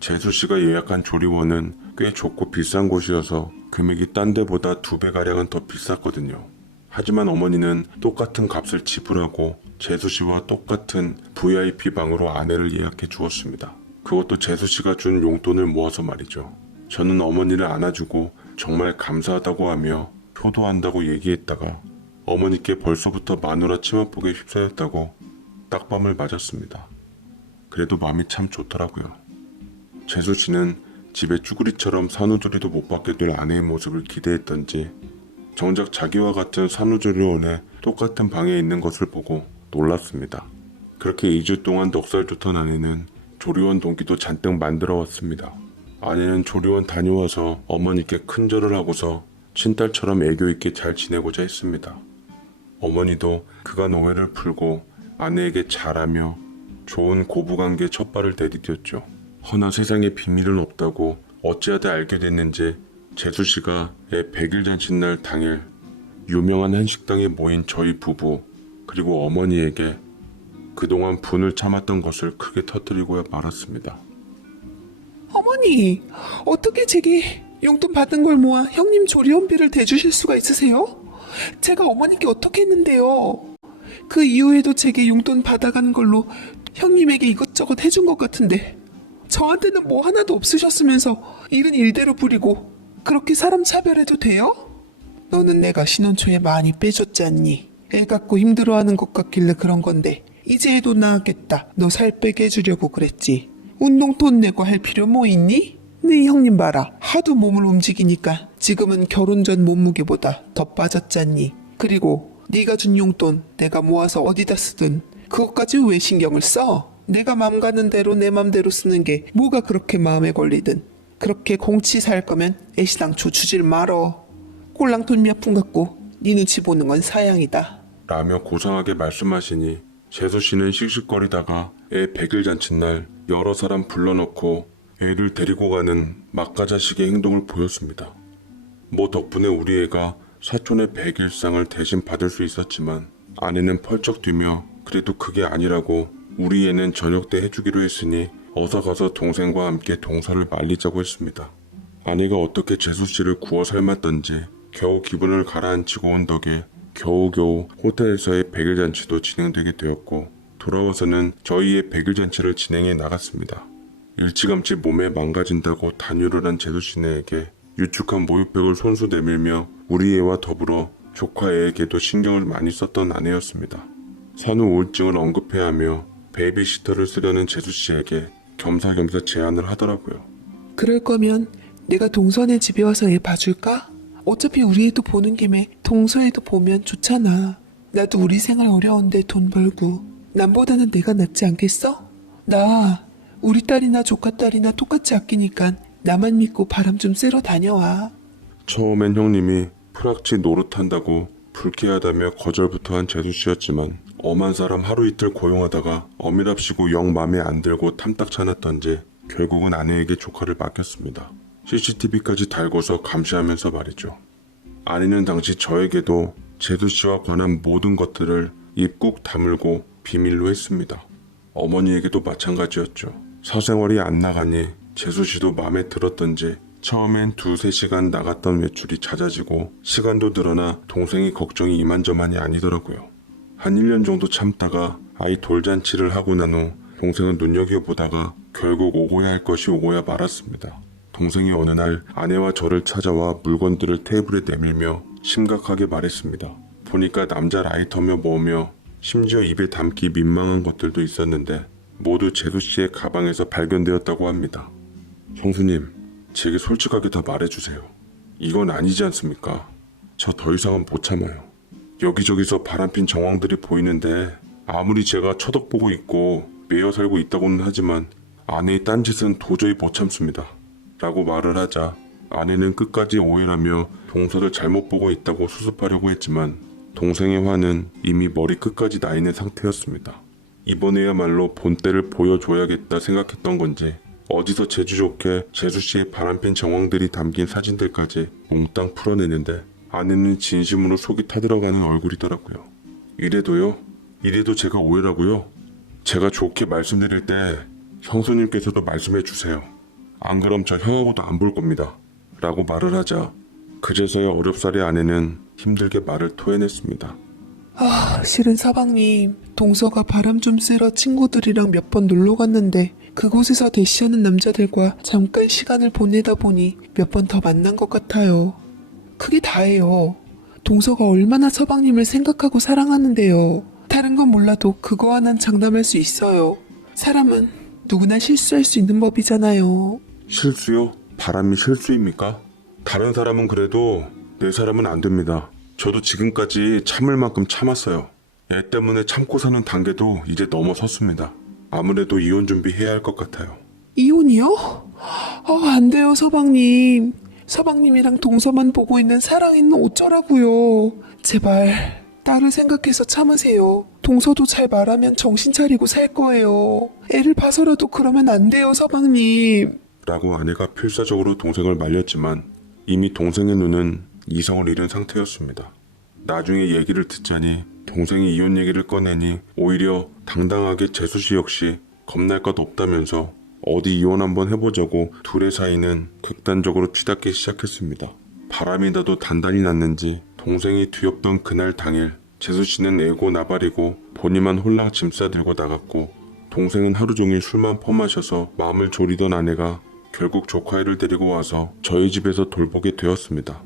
재수씨가 예약한 조리원은 꽤 좁고 비싼 곳이어서 금액이 딴 데보다 2배가량은 더 비쌌거든요. 하지만 어머니는 똑같은 값을 지불하고 재수씨와 똑같은 VIP 방으로 아내를 예약해 주었습니다. 그것도 재수씨가 준 용돈을 모아서 말이죠. 저는 어머니를 안아주고 정말 감사하다고 하며 효도한다고 얘기했다가 어머니께 벌써부터 마누라 치맛복에 휩싸였다고 딱밤을 맞았습니다. 그래도 마음이 참 좋더라고요. 재수씨는 집에 쭈구리처럼 산후조리도 못 받게 될 아내의 모습을 기대했던지 정작 자기와 같은 산후조리원에 똑같은 방에 있는 것을 보고 놀랐습니다. 그렇게 2주 동안 넉살 좋던 아내는 조리원 동기도 잔뜩 만들어 왔습니다. 아내는 조리원 다녀와서 어머니께 큰절을 하고서 친딸처럼 애교 있게 잘 지내고자 했습니다. 어머니도 그간 오해를 풀고 아내에게 잘하며 좋은 고부관계 첫 발을 내디뎠죠. 허나 세상에 비밀은 없다고 어찌하다 알게 됐는지 재수씨가 애 100일 잔칫날 당일 유명한 한식당에 모인 저희 부부 그리고 어머니에게 그동안 분을 참았던 것을 크게 터뜨리고 말았습니다. 어머니, 어떻게 제게 용돈 받은 걸 모아 형님 조리원비를 대주실 수가 있으세요? 제가 어머니께 어떻게 했는데요? 그 이후에도 제게 용돈 받아가는 걸로 형님에게 이것저것 해준 것 같은데 저한테는 뭐 하나도 없으셨으면서 일은 일대로 부리고 그렇게 사람 차별해도 돼요? 너는 내가 신혼 초에 많이 빼줬지 않니? 애 갖고 힘들어하는 것 같길래 그런 건데 이제 애도 낳았겠다. 너 살 빼게 해주려고 그랬지. 운동 돈 내고 할 필요 뭐 있니? 네 형님 봐라. 하도 몸을 움직이니까 지금은 결혼 전 몸무게보다 더 빠졌잖니. 그리고 네가 준 용돈 내가 모아서 어디다 쓰든 그것까지 왜 신경을 써? 내가 맘 가는 대로 내 맘대로 쓰는 게 뭐가 그렇게 마음에 걸리든. 그렇게 공치 살 거면 애시당초 주질 말어. 꼴랑 돈 몇 푼 갖고 네 눈치 보는 건 사양이다. 라며 고상하게 말씀하시니 재수씨는 씩씩거리다가 애 100일 잔칫날 여러 사람 불러놓고 애를 데리고 가는 막가자식의 행동을 보였습니다. 뭐 덕분에 우리 애가 사촌의 100일상을 대신 받을 수 있었지만 아내는 펄쩍 뛰며 그래도 그게 아니라고 우리 애는 저녁 때 해주기로 했으니 어서 가서 동생과 함께 동사를 말리자고 했습니다. 아내가 어떻게 재수씨를 구워 삶았던지 겨우 기분을 가라앉히고 온 덕에 겨우겨우 호텔에서의 100일 잔치도 진행되게 되었고 돌아와서는 저희의 100일 잔치를 진행해 나갔습니다. 일찌감치 몸에 망가진다고 단유를 한 재수씨네에게 유축한 모유백을 손수 내밀며 우리 애와 더불어 조카 애에게도 신경을 많이 썼던 아내였습니다. 산후 우울증을 언급해야 하며 베이비시터를 쓰려는 재수씨에게 겸사겸사 제안을 하더라고요. 그럴 거면 내가 동서네 집에 와서 애 봐줄까? 어차피 우리 애도 보는 김에 동서애도 보면 좋잖아. 나도 우리 생활 어려운데 돈 벌고 남보다는 내가 낫지 않겠어? 나 우리 딸이나 조카 딸이나 똑같이 아끼니까 나만 믿고 바람 좀 쐬러 다녀와. 처음엔 형님이 프락치 노릇한다고 불쾌하다며 거절부터 한 재수씨였지만 엄한 사람 하루 이틀 고용하다가 어미랍시고 영 맘에 안 들고 탐탁찮았던지 결국은 아내에게 조카를 맡겼습니다. CCTV까지 달고서 감시하면서 말이죠. 아내는 당시 저에게도 재수씨와 관한 모든 것들을 입 꾹 다물고 비밀로 했습니다. 어머니에게도 마찬가지였죠. 사생활이 안 나가니 재수씨도 마음에 들었던지 처음엔 2-3시간 나갔던 외출이 잦아지고 시간도 늘어나 동생이 걱정이 이만저만이 아니더라고요. 한 1년 정도 참다가 아이 돌잔치를 하고 난 후 동생은 눈여겨보다가 결국 오고야 할 것이 오고야 말았습니다. 동생이 어느 날 아내와 저를 찾아와 물건들을 테이블에 내밀며 심각하게 말했습니다. 보니까 남자 라이터며 뭐며 심지어 입에 담기 민망한 것들도 있었는데 모두 재수씨의 가방에서 발견되었다고 합니다. 형수님, 제게 솔직하게 다 말해주세요. 이건 아니지 않습니까? 저 더 이상은 못 참아요. 여기저기서 바람핀 정황들이 보이는데 아무리 제가 처덕보고 있고 매여 살고 있다고는 하지만 아내의 딴짓은 도저히 못 참습니다. 라고 말을 하자 아내는 끝까지 오해라며 동서를 잘못 보고 있다고 수습하려고 했지만 동생의 화는 이미 머리 끝까지 나 있는 상태였습니다. 이번에야말로 본때를 보여줘야겠다 생각했던 건지 어디서 재주 좋게 재수씨의 바람핀 정황들이 담긴 사진들까지 몽땅 풀어내는데 아내는 진심으로 속이 타들어가는 얼굴이더라고요. 이래도요? 이래도 제가 오해라고요? 제가 좋게 말씀드릴 때 형수님께서도 말씀해 주세요. 안 그럼 저 형하고도 안 볼 겁니다. 라고 말을 하자 그제서야 어렵사리 아내는 힘들게 말을 토해냈습니다. 실은 서방님, 동서가 바람 좀 쐬러 친구들이랑 몇 번 놀러 갔는데 그곳에서 대시하는 남자들과 잠깐 시간을 보내다 보니 몇 번 더 만난 것 같아요. 그게 다예요. 동서가 얼마나 서방님을 생각하고 사랑하는데요. 다른 건 몰라도 그거 하나는 장담할 수 있어요. 사람은 누구나 실수할 수 있는 법이잖아요. 실수요? 바람이 실수입니까? 다른 사람은 그래도 내 사람은 안 됩니다. 저도 지금까지 참을 만큼 참았어요. 애 때문에 참고 사는 단계도 이제 넘어섰습니다. 아무래도 이혼 준비해야 할 것 같아요. 이혼이요? 안 돼요, 서방님. 서방님이랑 동서만 보고 있는 사랑이는 어쩌라고요. 제발 딸을 생각해서 참으세요. 동서도 잘 말하면 정신 차리고 살 거예요. 애를 봐서라도 그러면 안 돼요, 서방님. 라고 아내가 필사적으로 동생을 말렸지만 이미 동생의 눈은 이성을 잃은 상태였습니다. 나중에 얘기를 듣자니 동생이 이혼 얘기를 꺼내니 오히려 당당하게 재수씨 역시 겁날 것 없다면서 어디 이혼 한번 해보자고 둘의 사이는 극단적으로 치닫기 시작했습니다. 바람이 나도 단단히 났는지 동생이 뒤엎던 그날 당일 재수씨는 애고 나발이고 본인만 홀랑 짐 싸들고 나갔고 동생은 하루 종일 술만 퍼마셔서 마음을 졸이던 아내가 결국 조카애를 데리고 와서 저희 집에서 돌보게 되었습니다.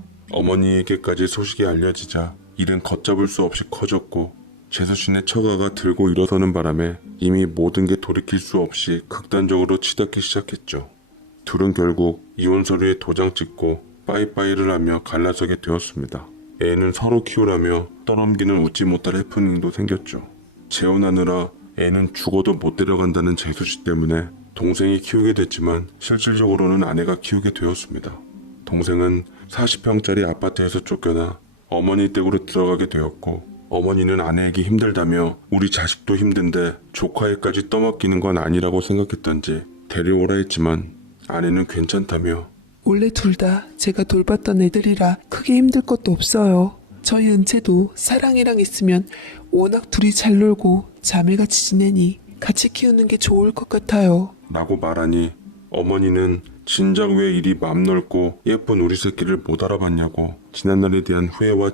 어머니에게까지 소식이 알려지자 일은 걷잡을 수 없이 커졌고 재수씨네 처가가 들고 일어서는 바람에 이미 모든 게 돌이킬 수 없이 극단적으로 치닫기 시작했죠. 둘은 결국 이혼 서류에 도장 찍고 빠이빠이를 하며 갈라서게 되었습니다. 애는 서로 키우라며 떠넘기는 웃지 못할 해프닝도 생겼죠. 재혼하느라 애는 죽어도 못 데려간다는 재수씨 때문에 동생이 키우게 됐지만 실질적으로는 아내가 키우게 되었습니다. 동생은 40평짜리 아파트에서 쫓겨나 어머니 댁으로 들어가게 되었고 어머니는 아내에게 힘들다며 우리 자식도 힘든데 조카애까지 떠맡기는 건 아니라고 생각했던지 데려오라 했지만 아내는 괜찮다며 원래 둘 다 제가 돌봤던 애들이라 크게 힘들 것도 없어요. 저희 은채도 사랑이랑 있으면 워낙 둘이 잘 놀고 자매같이 지내니 같이 키우는 게 좋을 것 같아요. 라고 말하니 어머니는 진작 왜 이리 맘 넓고 예쁜 우리 새끼를 못 알아봤냐고 지난날에 대한 후회와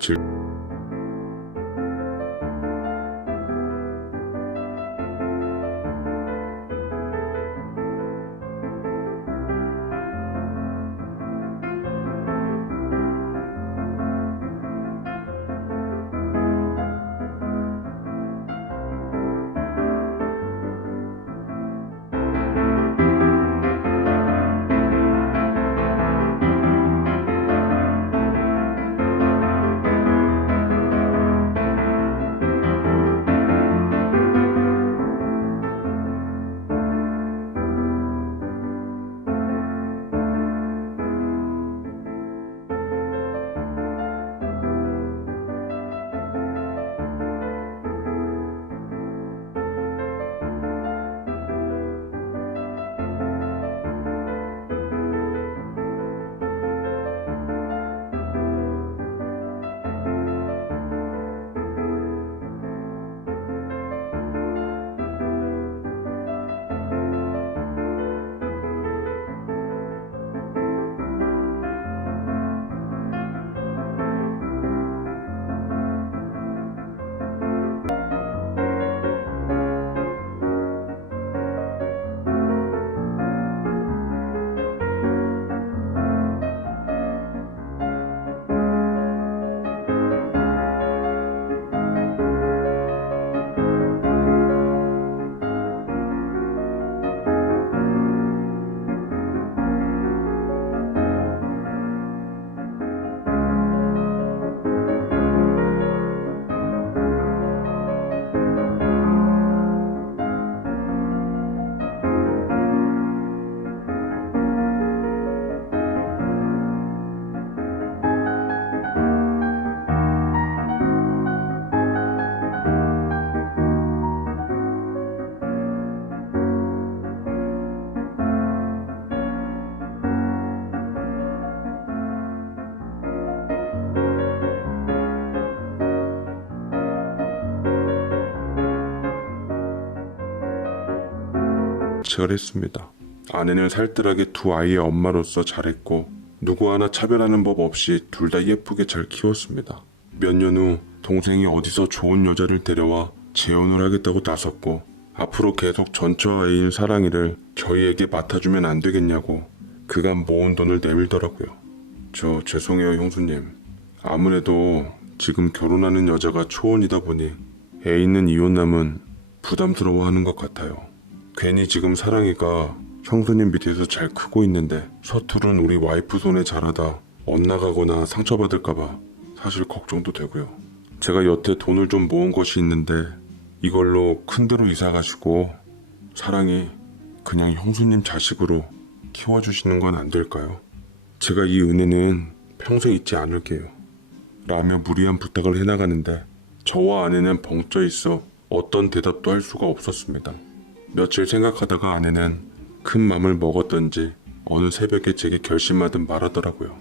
자책을 했습니다. 아내는 살뜰하게 두 아이의 엄마로서 잘했고 누구 하나 차별하는 법 없이 둘 다 예쁘게 잘 키웠습니다. 몇 년 후 동생이 어디서 좋은 여자를 데려와 재혼을 하겠다고 나섰고 앞으로 계속 전처 애인 사랑이를 저희에게 맡아주면 안 되겠냐고 그간 모은 돈을 내밀더라고요. 저 죄송해요 형수님. 아무래도 지금 결혼하는 여자가 초혼이다 보니 애 있는 이혼남은 부담스러워하는 것 같아요. 괜히 지금 사랑이가 형수님 밑에서 잘 크고 있는데 서투른 우리 와이프 손에 자라다 엇나가거나 상처받을까봐 사실 걱정도 되고요. 제가 여태 돈을 좀 모은 것이 있는데 이걸로 큰 데로 이사 가시고 사랑이 그냥 형수님 자식으로 키워주시는 건 안 될까요? 제가 이 은혜는 평생 잊지 않을게요. 라며 무리한 부탁을 해나가는데 저와 아내는 벙쪄 있어 어떤 대답도 할 수가 없었습니다. 며칠 생각하다가 아내는 큰 맘을 먹었던지 어느 새벽에 제게 결심하듯 말하더라고요.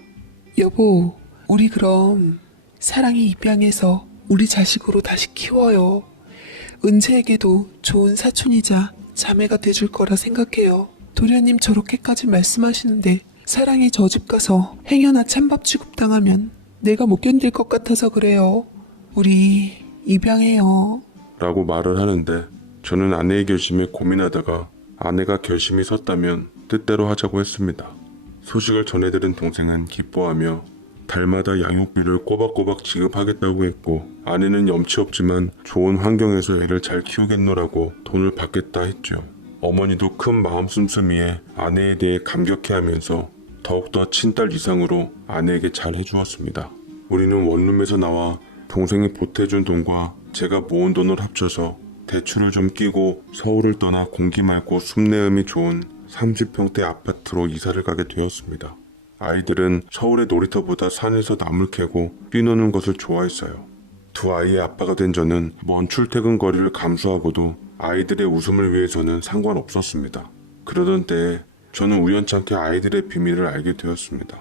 여보, 우리 그럼 사랑이 입양해서 우리 자식으로 다시 키워요. 은채에게도 좋은 사촌이자 자매가 돼줄 거라 생각해요. 도련님 저렇게까지 말씀하시는데 사랑이 저 집 가서 행여나 찬밥 취급당하면 내가 못 견딜 것 같아서 그래요. 우리 입양해요. 라고 말을 하는데 저는 아내의 결심에 고민하다가 아내가 결심이 섰다면 뜻대로 하자고 했습니다. 소식을 전해들은 동생은 기뻐하며 달마다 양육비를 꼬박꼬박 지급하겠다고 했고 아내는 염치 없지만 좋은 환경에서 애를 잘 키우겠노라고 돈을 받겠다 했죠. 어머니도 큰 마음 씀씀이에 아내에 대해 감격해하면서 더욱더 친딸 이상으로 아내에게 잘 해주었습니다. 우리는 원룸에서 나와 동생이 보태준 돈과 제가 모은 돈을 합쳐서 대출을 좀 끼고 서울을 떠나 공기 맑고 숲내음이 좋은 30평대 아파트로 이사를 가게 되었습니다. 아이들은 서울의 놀이터보다 산에서 나물 캐고 뛰노는 것을 좋아했어요. 두 아이의 아빠가 된 저는 먼 출퇴근 거리를 감수하고도 아이들의 웃음을 위해서는 상관없었습니다. 그러던 때에 저는 우연찮게 아이들의 비밀을 알게 되었습니다.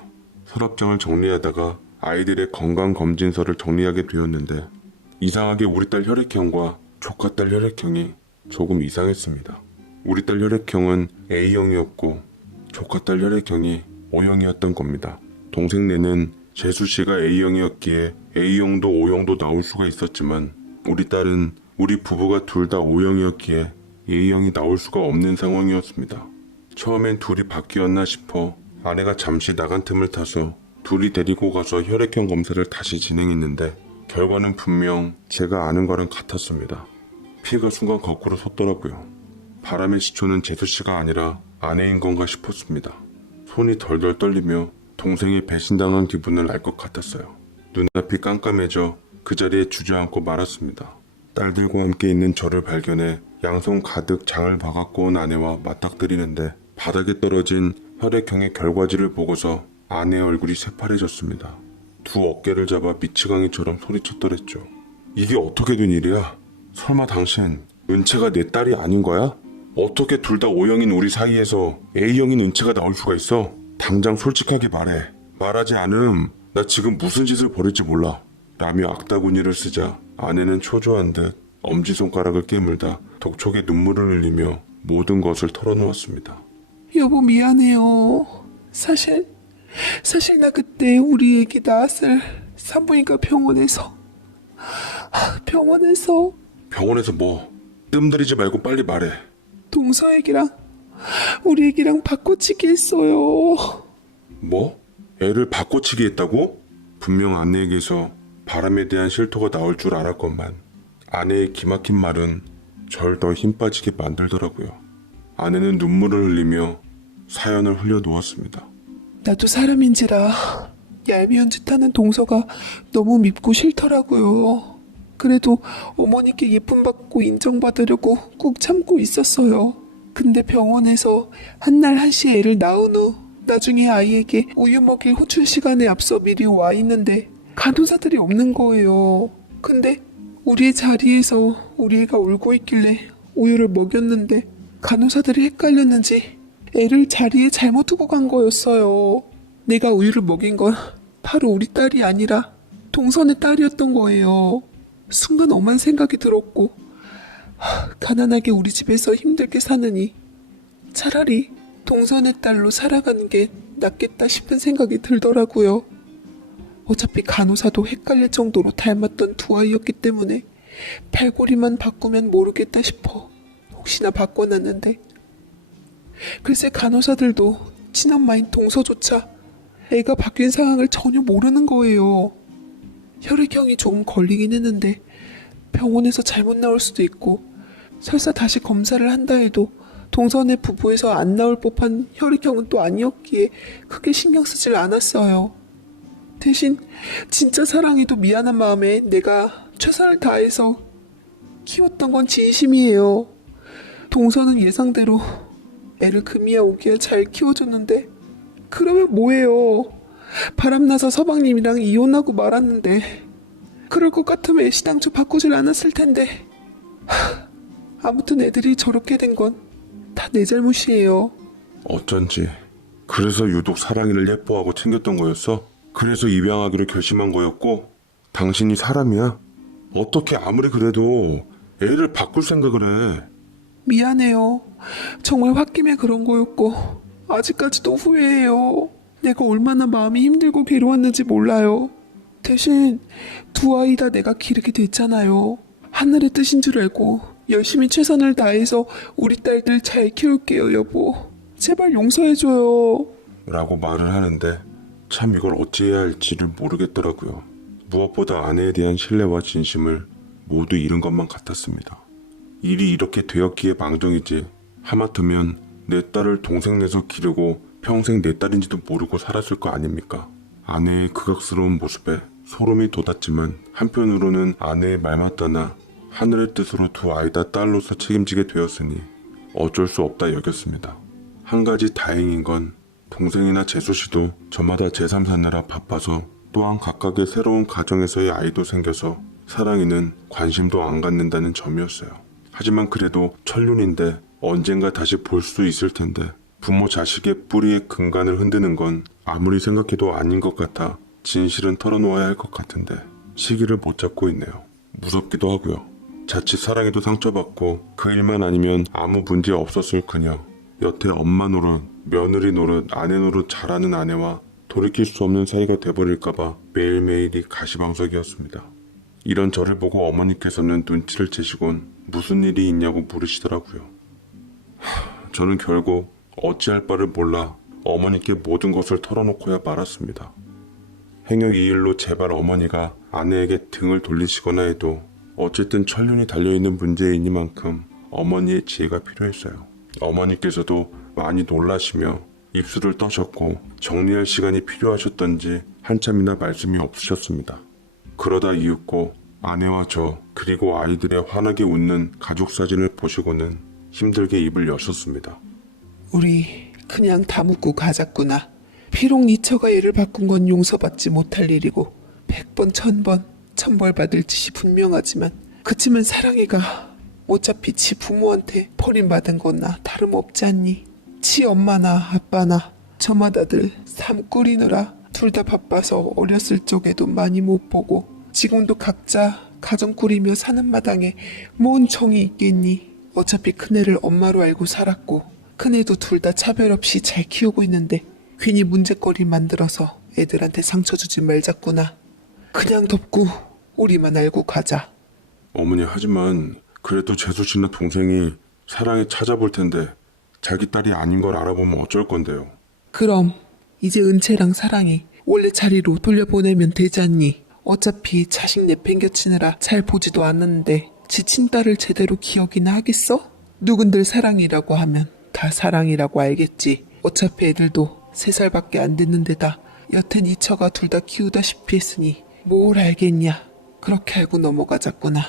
서랍장을 정리하다가 아이들의 건강검진서를 정리하게 되었는데 이상하게 우리 딸 혈액형과 조카딸 혈액형이 조금 이상했습니다. 우리 딸 혈액형은 A형이었고 조카딸 혈액형이 O형이었던 겁니다. 동생네는 재수씨가 A형이었기에 A형도 O형도 나올 수가 있었지만 우리 딸은 우리 부부가 둘 다 O형이었기에 A형이 나올 수가 없는 상황이었습니다. 처음엔 둘이 바뀌었나 싶어 아내가 잠시 나간 틈을 타서 둘이 데리고 가서 혈액형 검사를 다시 진행했는데 결과는 분명 제가 아는 거랑 같았습니다. 피가 순간 거꾸로 섰더라고요. 바람의 시초는 재수씨가 아니라 아내인 건가 싶었습니다. 손이 덜덜 떨리며 동생이 배신당한 기분을 알 것 같았어요. 눈앞이 깜깜해져 그 자리에 주저앉고 말았습니다. 딸들과 함께 있는 저를 발견해 양손 가득 장을 봐갖고 온 아내와 맞닥뜨리는데 바닥에 떨어진 혈액형의 결과지를 보고서 아내의 얼굴이 새파래졌습니다. 두 어깨를 잡아 미치광이처럼 소리쳤더랬죠. 이게 어떻게 된 일이야? 설마 당신 은채가 내 딸이 아닌 거야? 어떻게 둘 다 O형인 우리 사이에서 A형인 은채가 나올 수가 있어? 당장 솔직하게 말해. 말하지 않음 나 지금 무슨 짓을 벌일지 몰라. 라며 악다구니를 쓰자 아내는 초조한 듯 엄지손가락을 깨물다 독촉에 눈물을 흘리며 모든 것을 털어놓았습니다. 여보 미안해요. 사실 나 그때 우리 애기 낳았을 산부인과 병원에서 병원에서 뭐? 뜸들이지 말고 빨리 말해. 동서 애기랑 우리 애기랑 바꿔치기 했어요. 뭐? 애를 바꿔치기 했다고? 분명 아내에게서 바람에 대한 실토가 나올 줄 알았건만 아내의 기막힌 말은 절 더 힘 빠지게 만들더라고요. 아내는 눈물을 흘리며 사연을 흘려놓았습니다. 나도 사람인지라 얄미운 짓 하는 동서가 너무 밉고 싫더라고요. 그래도 어머니께 예쁨 받고 인정받으려고 꾹 참고 있었어요. 근데 병원에서 한날 한시 애를 낳은 후 나중에 아이에게 우유 먹일 호출 시간에 앞서 미리 와 있는데 간호사들이 없는 거예요. 근데 우리의 자리에서 우리 애가 울고 있길래 우유를 먹였는데 간호사들이 헷갈렸는지 애를 자리에 잘못 두고 간 거였어요. 내가 우유를 먹인 건 바로 우리 딸이 아니라 동선의 딸이었던 거예요. 순간 엄한 생각이 들었고 가난하게 우리 집에서 힘들게 사느니 차라리 동선의 딸로 살아가는 게 낫겠다 싶은 생각이 들더라고요. 어차피 간호사도 헷갈릴 정도로 닮았던 두 아이였기 때문에 발고리만 바꾸면 모르겠다 싶어 혹시나 바꿔놨는데, 글쎄 간호사들도 친엄마인 동서조차 애가 바뀐 상황을 전혀 모르는 거예요. 혈액형이 조금 걸리긴 했는데 병원에서 잘못 나올 수도 있고, 설사 다시 검사를 한다 해도 동선의 부부에서 안 나올 법한 혈액형은 또 아니었기에 크게 신경 쓰질 않았어요. 대신 진짜 사랑해도 미안한 마음에 내가 최선을 다해서 키웠던 건 진심이에요. 동선은 예상대로 애를 금이야 오기야 잘 키워줬는데, 그러면 뭐해요. 바람나서 서방님이랑 이혼하고 말았는데, 그럴 것 같으면 애시당초 바꾸질 않았을 텐데. 아무튼 애들이 저렇게 된 건 다 내 잘못이에요. 어쩐지 그래서 유독 사랑이를 예뻐하고 챙겼던 거였어? 그래서 입양하기로 결심한 거였고, 당신이 사람이야? 어떻게 아무리 그래도 애를 바꿀 생각을 해? 미안해요. 정말 홧김에 그런 거였고 아직까지도 후회해요. 내가 얼마나 마음이 힘들고 괴로웠는지 몰라요. 대신 두 아이 다 내가 기르게 됐잖아요. 하늘의 뜻인 줄 알고 열심히 최선을 다해서 우리 딸들 잘 키울게요, 여보. 제발 용서해줘요. 라고 말을 하는데 참 이걸 어찌해야 할지를 모르겠더라고요. 무엇보다 아내에 대한 신뢰와 진심을 모두 잃은 것만 같았습니다. 일이 이렇게 되었기에 망정이지, 하마터면 내 딸을 동생 내서 기르고 평생 내 딸인지도 모르고 살았을 거 아닙니까? 아내의 극악스러운 모습에 소름이 돋았지만, 한편으로는 아내의 말 맞다나 하늘의 뜻으로 두 아이 다 딸로서 책임지게 되었으니 어쩔 수 없다 여겼습니다. 한 가지 다행인 건 동생이나 재수씨도 저마다 제삼 사느라 바빠서, 또한 각각의 새로운 가정에서의 아이도 생겨서 사랑이는 관심도 안 갖는다는 점이었어요. 하지만 그래도 천륜인데 언젠가 다시 볼 수 있을 텐데, 부모 자식의 뿌리의 근간을 흔드는 건 아무리 생각해도 아닌 것 같아 진실은 털어놓아야 할 것 같은데 시기를 못 잡고 있네요. 무섭기도 하고요. 자칫 사랑에도 상처받고 그 일만 아니면 아무 문제 없었을 그녀, 여태 엄마 노릇, 며느리 노릇, 아내 노릇 잘하는 아내와 돌이킬 수 없는 사이가 돼버릴까봐 매일매일이 가시방석이었습니다. 이런 저를 보고 어머니께서는 눈치를 채시곤 무슨 일이 있냐고 물으시더라고요. 저는 결국 어찌할 바를 몰라 어머니께 모든 것을 털어놓고야 말았습니다. 행여 이 일로 제발 어머니가 아내에게 등을 돌리시거나 해도 어쨌든 천륜이 달려있는 문제이니만큼 어머니의 지혜가 필요했어요. 어머니께서도 많이 놀라시며 입술을 떠셨고 정리할 시간이 필요하셨던지 한참이나 말씀이 없으셨습니다. 그러다 이윽고 아내와 저 그리고 아이들의 환하게 웃는 가족 사진을 보시고는 힘들게 입을 여셨습니다. 우리 그냥 다 묻고 가자꾸나. 비록 니처가 얘를 바꾼 건 용서받지 못할 일이고 100번 1000번 천벌받을 짓이 분명하지만, 그치만 사랑이가 어차피 지 부모한테 버림받은 거나 다름없지 않니? 지 엄마나 아빠나 저마다들 삶 꾸리느라 둘 다 바빠서 어렸을 적에도 많이 못 보고, 지금도 각자 가정 꾸리며 사는 마당에 뭔 정이 있겠니? 어차피 큰애를 엄마로 알고 살았고 큰애도 둘 다 차별 없이 잘 키우고 있는데 괜히 문제거리 만들어서 애들한테 상처 주지 말자꾸나. 그냥 덮고 우리만 알고 가자. 어머니, 하지만 그래도 재수씨나 동생이 사랑에 찾아볼 텐데 자기 딸이 아닌 걸 알아보면 어쩔 건데요. 그럼 이제 은채랑 사랑이 원래 자리로 돌려보내면 되지 않니? 어차피 자식 내팽겨치느라 잘 보지도 않았는데 지 친딸을 제대로 기억이나 하겠어? 누군들 사랑이라고 하면 다 사랑이라고 알겠지. 어차피 애들도 3살밖에 안 됐는 데다 여튼 이처가 둘 다 키우다시피 했으니 뭘 알겠냐. 그렇게 알고 넘어가자꾸나.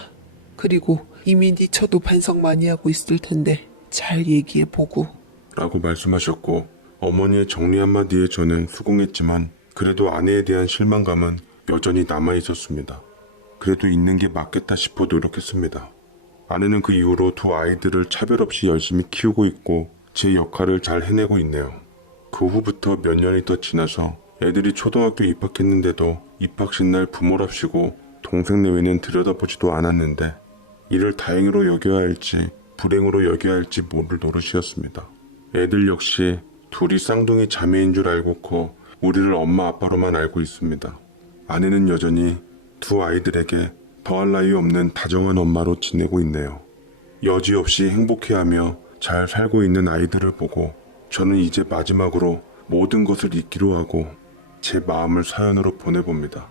그리고 이미 니처도 반성 많이 하고 있을 텐데 잘 얘기해보고. 라고 말씀하셨고, 어머니의 정리 한마디에 저는 수긍했지만 그래도 아내에 대한 실망감은 여전히 남아있었습니다. 그래도 있는 게 맞겠다 싶어 노력했습니다. 아내는 그 이후로 두 아이들을 차별 없이 열심히 키우고 있고 제 역할을 잘 해내고 있네요. 그 후부터 몇 년이 더 지나서 애들이 초등학교 입학했는데도 입학식 날 부모랍시고 동생 내외는 들여다보지도 않았는데 이를 다행으로 여겨야 할지 불행으로 여겨야 할지 모를 노릇이었습니다. 애들 역시 둘이 쌍둥이 자매인 줄 알고 커 우리를 엄마 아빠로만 알고 있습니다. 아내는 여전히 두 아이들에게 더할 나위 없는 다정한 엄마로 지내고 있네요. 여지없이 행복해하며 잘 살고 있는 아이들을 보고 저는 이제 마지막으로 모든 것을 잊기로 하고 제 마음을 사연으로 보내봅니다.